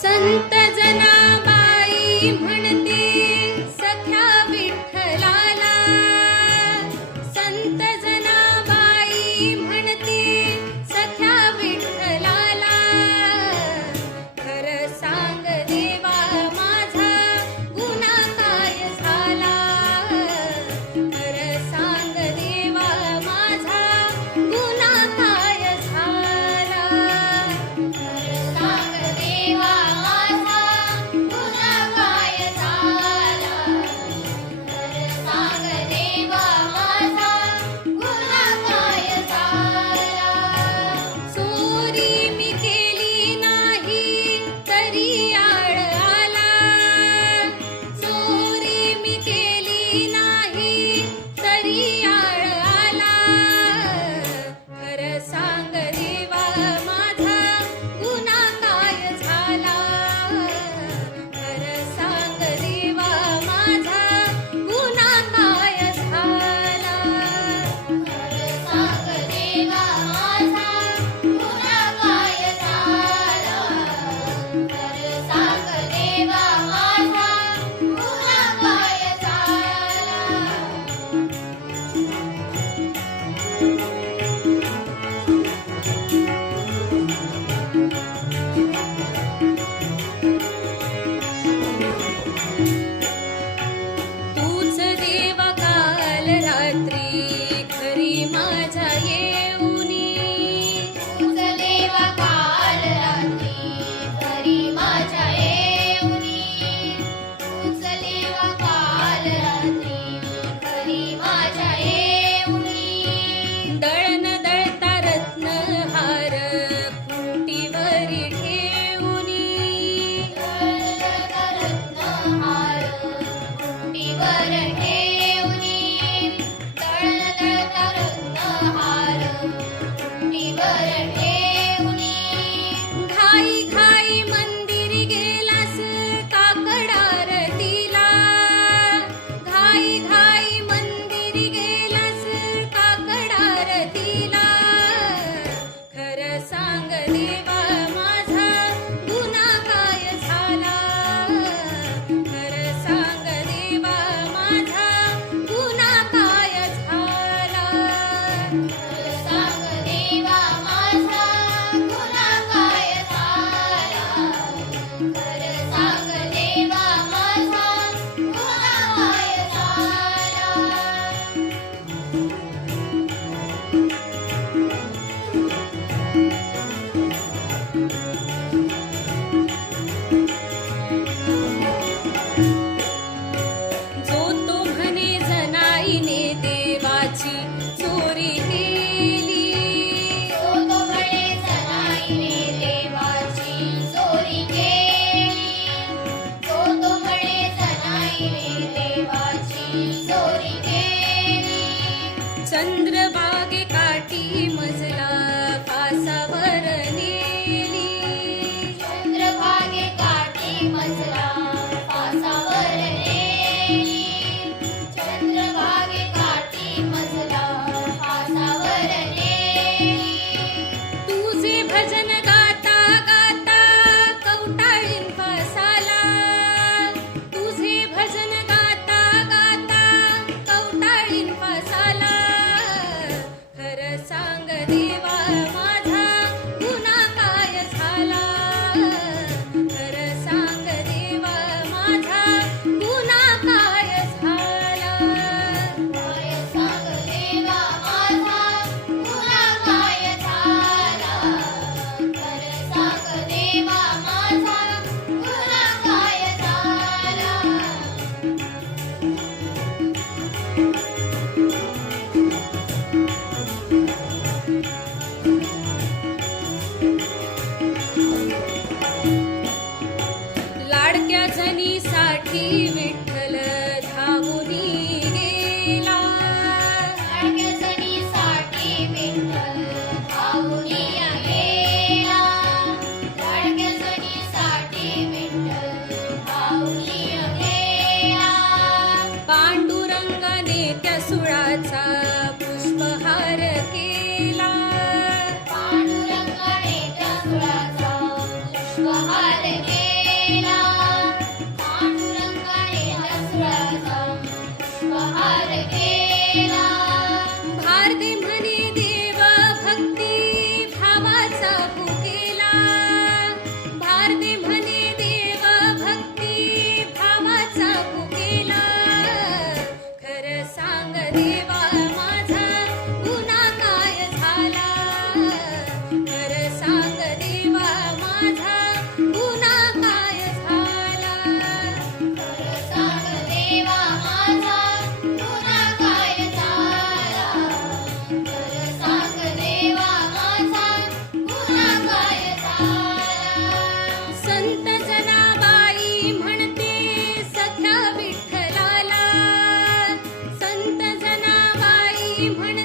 Sant Janabai Hare चंद्र लाडक्या जनीसाठी Vitthal. Amen.